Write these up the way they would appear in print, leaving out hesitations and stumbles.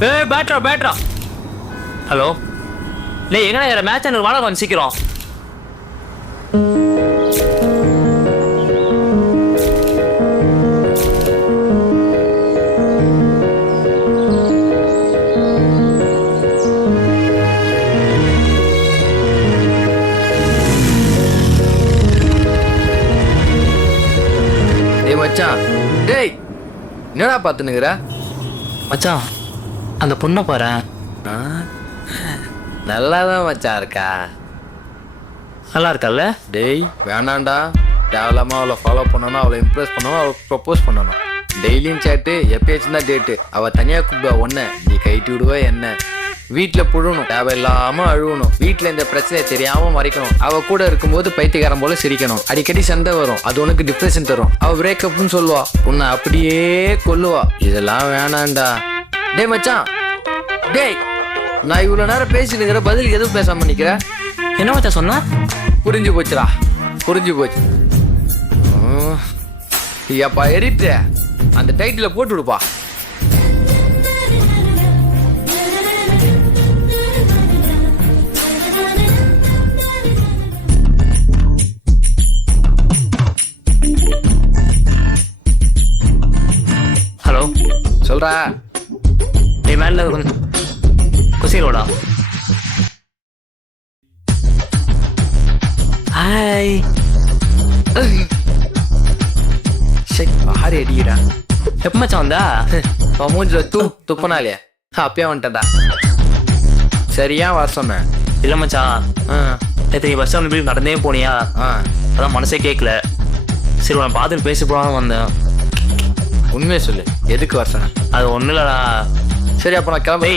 பேட்ரா hello இல்லை எங்கண்ணா match எனக்கு வாழ கொஞ்சம் சீக்கிரம். மச்சான் டேய் என்னடா பார்த்துனுக்குற? மச்சான் அந்த பொண்ணை பாரு. நல்லா தான் மச்சான் இருக்கா. நல்லா இருக்கல்ல? டேய் வேணாண்டா, தேவையில்லாமல் அவளை ஃபாலோ பண்ணணும், அவளை இம்ப்ரெஸ் பண்ணணும், அவளை ப்ரப்போஸ் பண்ணணும். டெய்லியும் சேட்டு, எப்பயாச்சும் தான் டேட்டு. அவள் தனியாக கூப்பிடுவா ஒன்று, நீ கைட்டு விடுவா என்ன. வீட்டில் புழணும், தேவையில்லாமல் அழுவணும், வீட்டில் இந்த பிரச்சனையை தெரியாமல் மறைக்கணும். அவள் கூட இருக்கும்போது பைத்தியக்காரன் போல சிரிக்கணும், அடிக்கடி சண்டை வரும், அது உனக்கு டிப்ரெஷன் தரும். அவள் பிரேக்கப்னு சொல்லுவா, உன்னை அப்படியே கொல்லுவா. இதெல்லாம் வேணாண்டா. டேய் மச்சான், டேய் நான் இவ்வளோ நேரம் பேசினுங்கிற பதில் எதுவும் பேசாமல் நிற்கிற? என்ன மச்சான் சொன்னா? புரிஞ்சு போச்சுடா, புரிஞ்சு போச்சு. ஐயாப்பா எரிட்டு அந்த டைட்டில போட்டு விடுப்பா. ஹலோ சொல்றா. நீ மேல குசிரோடா. ஹாய். ஆறு அடிக்கிறா. எப்போ மச்சான் வந்தா? மூஞ்சில துப்புனாலே அப்பயே வந்துட்டா. சரியா வர சொன்னேன். இல்லை மச்சான், நேற்று நீ பஸ் ஸ்டாண்ட் போய் நடந்தே போனியா? அதான் மனசே கேட்கல. சரி உன்னை பார்த்துட்டு பேசி போகலான்னு வந்தேன். உண்மையை சொல்லு, எதுக்கு வர சொன்னேன்? அது ஒன்றும் இல்லைடா. சரி அப்போ நான் கிளம்பி.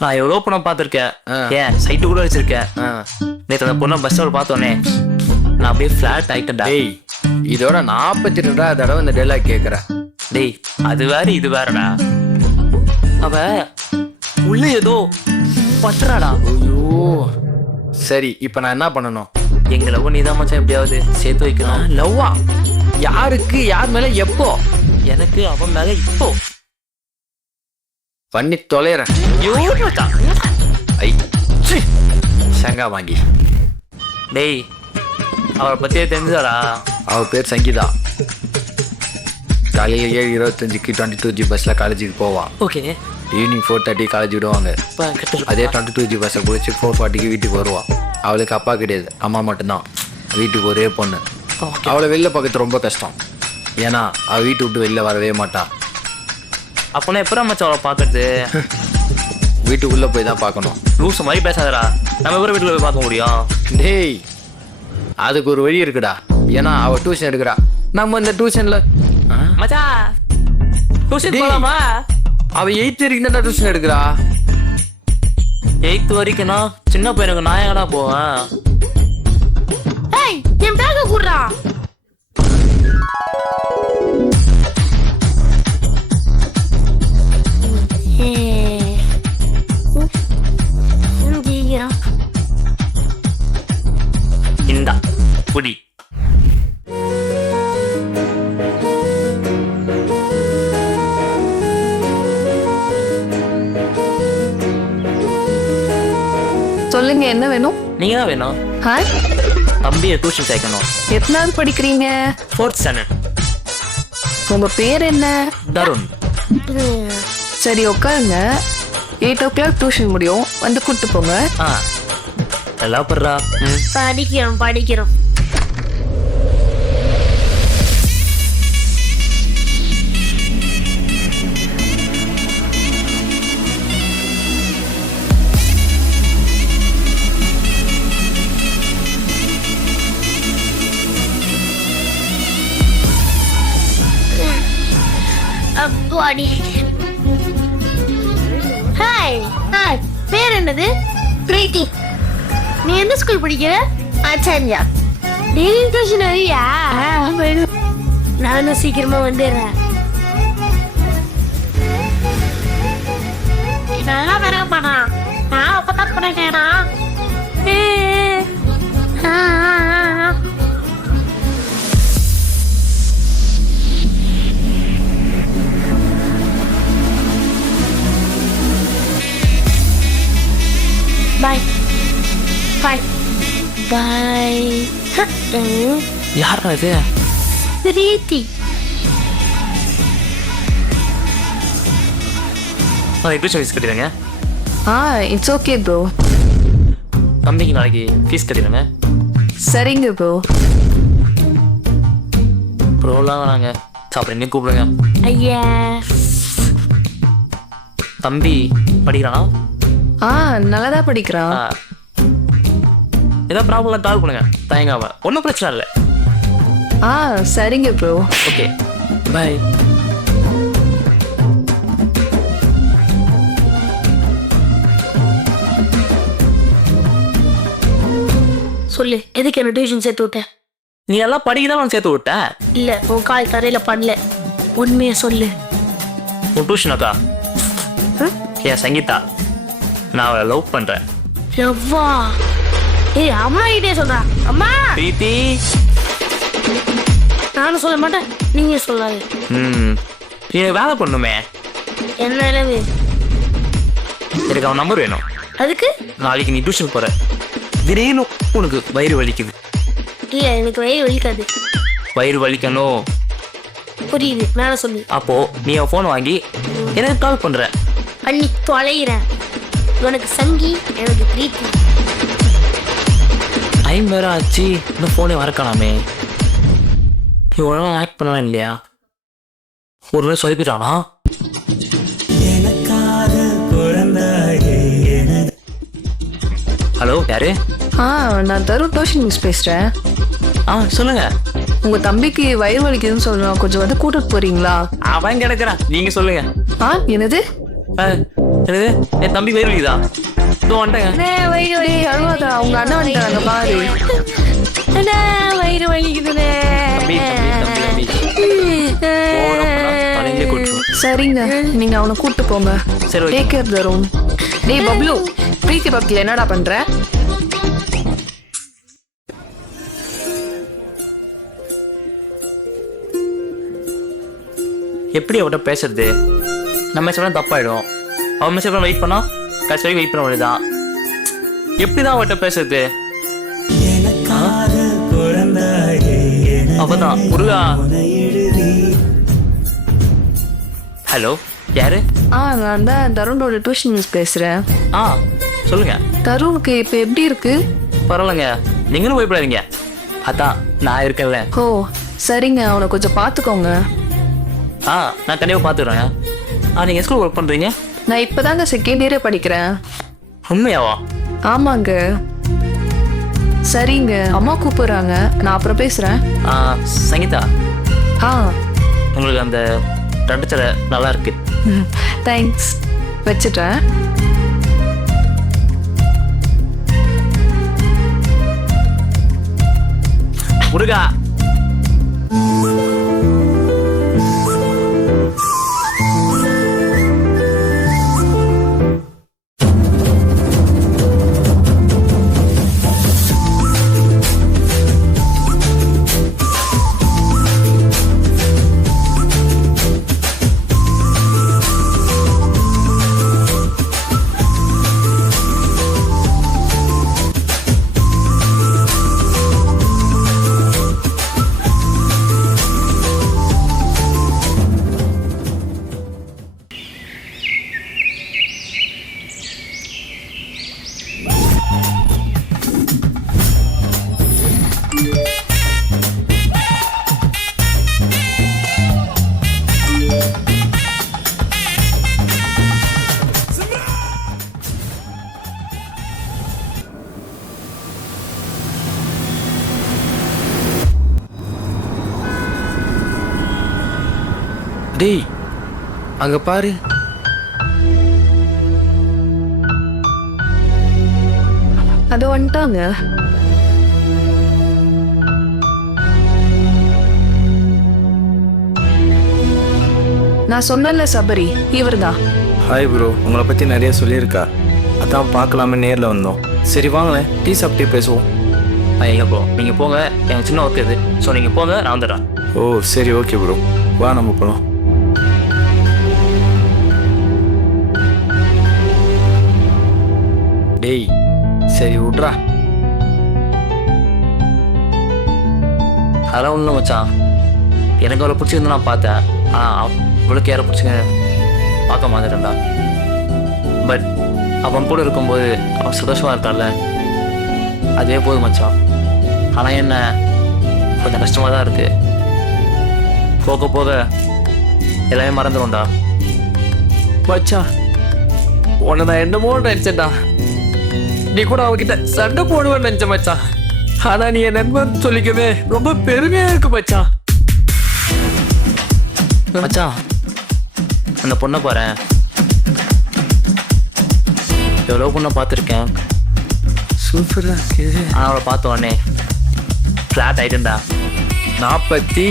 நான் எவ்வளோ பொண்ணை பார்த்துருக்கேன், ஏன் சைட்டு கூட வச்சிருக்கேன். நேற்று அந்த பொண்ணை பஸ் ஸ்டாண்ட் பார்த்தோன்னே நான் அப்படியே ஃப்ளாட் ஆகிட்டேன்டா. டேய் இதோட 42 தடவை இந்த டைலாக் கேட்குறேன். டேய் அது வேற இது வேறடா. அவ உள்ள ஏதோ பண்றாடா. ஐயோ சரி, இப்போ நான் என்ன பண்ணணும்? எங்க லவ் நீ தான் மச்சான் எப்படியாவது சேர்த்து வைக்கணும். லவ்வா? யாருக்கு, யார் மேல, எப்போ? எனக்கு அவன் மேல இப்போ பண்ணி தொலைறேன். ஐ சங்கா வாங்கி. டேய் அவளை பத்தியே தெரிஞ்சுதாடா. அவ பேர் சங்கீதா. காலையில் 7:25 22G பஸ்ஸில் காலேஜுக்கு போவான். ஓகே. ஈவினிங் 4:30 காலேஜ் விடுவாங்க. அதே 22G பஸ்ஸை பிடிச்சி 4:40 வீட்டுக்கு வருவான். அவளுக்கு அப்பா கிடையாது, அம்மா மட்டும்தான். வீட்டுக்கு ஒரே பொண்ணு. அவளை வெளில பார்க்கறது ரொம்ப கஷ்டம், ஏன்னா அவள் வீட்டு விட்டு வெளில வரவே மாட்டான். அப்போனா எப்போ மச்சான் அவளை பார்க்கறது? வீட்டுக்குள்ளே போய் தான் பார்க்கணும். லூஸ் மாதிரி பேசாதடா, நம்ம எப்போ வீட்டுக்குள்ள போய் பார்க்க முடியும்? டேய் அதுக்கு ஒரு வழி இருக்குடா. ஏன்னா அவள் டியூஷன் எடுக்கிறா. நம்ம இந்த டியூஷனில் மச்சான் டியூஷன் போகலாமா? அவள் 8th வரைக்கும் தான் டியூஷன் எடுக்கிறா. 8th வரைக்கும்னா சின்ன பையனுக்கு நான் எங்கடா போவேன்? என் பேக்க கூடுறா. இந்தா புடி. சொல்லுங்க, என்ன வேணும்? நீங்க தான் வேணும். ஹாய், தம்பியை டியூஷன் சேர்க்கணும். எத்தனாவது படிக்கிறீங்க? 4th standard. உங்க பேர் என்ன? தருண். சரி உட்காருங்க. 8 o'clock டியூஷன் முடியும், வந்து கூட்டு போங்க. நல்லா படுறா. படிக்கிறோம். அப்பாடி. ஹாய், பேர் என்னது? பிரீத்தி. நீ எந்த ஸ்கூல் படிக்கிற? ஆச்சாரியா. டெய்லி டியூஷன் வரியா? நானும் சீக்கிரமா வந்துடுறேன். நல்லா வரமாண்ணா, நான் அப்பதான் பண்ணிட்டேனா. பாய் பாய். யாரா இது? பிரீத்தி. டியூஷன் ஃபீஸ் கட்டிடுங்க. It's okay bro. தம்பிக்கு நாளைக்கு ஃபீஸ் கட்டிடுங்க. சரிங்க ப்ரோ. ப்ரோலாம் வேணாங்க, சாப்பிட்றீங்க கூப்பிடுங்க. ஐயா தம்பி படிக்கிறானா? நல்லா தான் படிக்கிறான். ஏதாவது ப்ராப்ளம் கால் பண்ணுங்க, தயங்காம. ஒன்றும் பிரச்சனை இல்லை. சரிங்க ப்ரோ. Okay bye. சொல்லு, எதுக்கு என்ன டியூஷன் சேர்த்து விட்ட? நீ எல்லாம் படிக்க தான் நான் சேர்த்து விட்ட. இல்ல, உன் கால் தரையில பண்ணல. உண்மையை சொல்லு. உன் டியூஷனாக்கா? ஏன் சங்கீதா, நான் அவளை லவ் பண்றேன். எவ்வா? ஏய், அம்மா கிட்டே சொல்றா. அம்மா, பிரீத்தி. நானும் சொல்ல மாட்டேன், நீங்க சொல்லாது. நீ வேலை பண்ணுமே. என்ன வேலை? எனக்கு அவன் நம்பர் வேணும். அதுக்கு நாளைக்கு நீ டியூஷன் போற, திடீர்னு உனக்கு வயிறு வலிக்குது. இல்ல, எனக்கு வயிறு வலிக்காது. வயிறு வலிக்கணும், புரியுது, மேல சொல்லு. அப்போ நீ அவன் ஃபோன் வாங்கி எனக்கு கால் பண்ற. பண்ணி தொலைகிறேன். உனக்கு சங்கி, எனக்கு பிரீத்தி. டைம் வேற ஆச்சு, இன்னும் ஃபோனே வரக்கலாமே. நீ ஒழுங்கா ஆக்ட் பண்ணலாம் இல்லையா? ஒரு நாள் சொதப்பிட்டானா? ஹலோ, யாரு? நான் தருண் டியூஷன் மிஸ் பேசுறேன். சொல்லுங்க. உங்க தம்பிக்கு வயிறு வலிக்குதுன்னு சொல்றான், கொஞ்சம் வந்து கூட்டிட்டு போறீங்களா? அவன் கிடக்குறான், நீங்க சொல்லுங்க. என்னது? என்னது? என் தம்பி வயிறு வலிக்குதா? இதோ வந்துட்டேங்க. அழுவாதா, உங்க அண்ணன் வந்துட்டாங்க பாரு. வயிறு வலிக்குதுனே. தலையிலே கொட்டுரும். சரிங்க, நீங்க அவனை கூட்டு போங்க. சரி, okay. Take care Tarun. டேய் பப்ளு, பிரீத்தி பக்கத்துல என்னடா பண்ற? எப்படி அவட்ட பேசுறது? நம்ம மெசேஜ் தப்பாயிடும். அவன் மெசேஜ் வெயிட் பண்ணா கடைசி வரைக்கும் வெயிட் பண்ண வேண்டியதான். எப்படிதான் அவட்ட பேசுறது? அவதான் முருகா. ஹலோ, யாரு? நான் தான் தருணோட டியூஷன் மிஸ் பேசுறேன். சொல்லுங்க. தருணுக்கு இப்ப எப்படி இருக்கு? பரவாயில்லைங்க, நீங்களும் பயப்படாதீங்க, அதான் நான் இருக்கேன்ல. சரிங்க, அவனை கொஞ்சம் பாத்துக்கோங்க. நான் கண்டிப்பா பாத்துக்கிறேங்க. நீங்க ஸ்கூல் ஒர்க் பண்றீங்க? நான் இப்பதாங்க செகண்ட் இயரே படிக்கிறேன். உண்மையாவா? ஆமாங்க. சரிங்க, அம்மா கூப்பிடுறாங்க, நான் அப்புறம் பேசுறேன். சங்கீதா, உங்களுக்கு அந்த ரெட்டச்சரை நல்லா இருக்கு. தேங்க்ஸ், வச்சுட்டேன். முருகா. டேய், அங்க பாரு. அது வந்துட்டாங்க. நான் சொன்னல சபரி, இவர்தான். ஹாய் ப்ரோ, உங்களை பற்றி நிறைய சொல்லியிருக்கா, அதான் பார்க்கலாமே நேரில் வந்தோம். சரி வாங்களேன், டீ சாப்பிட்டே பேசுவோம். எங்க ப்ரோ, நீங்க போங்க, எனக்கு சின்ன ஒர்க் இது. ஸோ நீங்க போங்க, நான் வந்துடுறேன். ஓ சரி, ஓகே ப்ரோ, வா நம்ம போகலாம். டேய், சரி விட்றா, அதெல்லாம் ஒன்றும் மச்சான். எனக்கு அவளை பிடிச்சிருந்து நான் பார்த்தேன். ஆனால் அவளுக்கு யாரை பிடிச்சிங்க பார்க்க மாதிரிடா. பட் அவன் கூட இருக்கும்போது அவன் சந்தோஷமாக இருக்கான்ல, அதுவே போதும் மச்சான். ஆனால் என்ன கொஞ்சம் கஷ்டமாக தான் இருக்கு. போக போக எல்லாமே மறந்துடும்டா. மச்சான் உன்னை நான் என்னமோ நினைச்சேன்டா. நீ கூட அவகிட்ட சண்டை போடுவேன்னு நினைச்ச மச்சான். ஆனா நீ என் நண்பன் சொல்லிக்கவே ரொம்ப பெருமையா இருக்கு மச்சான். மச்சான் அந்த பொண்ணை பாரு, எவ்வளோ பொண்ணை பார்த்துருக்கேன். சூப்பரா இருக்கு. ஆனால் அவளை பார்த்த உடனே ஃப்ளாட் ஆயிட்டுண்டா. 43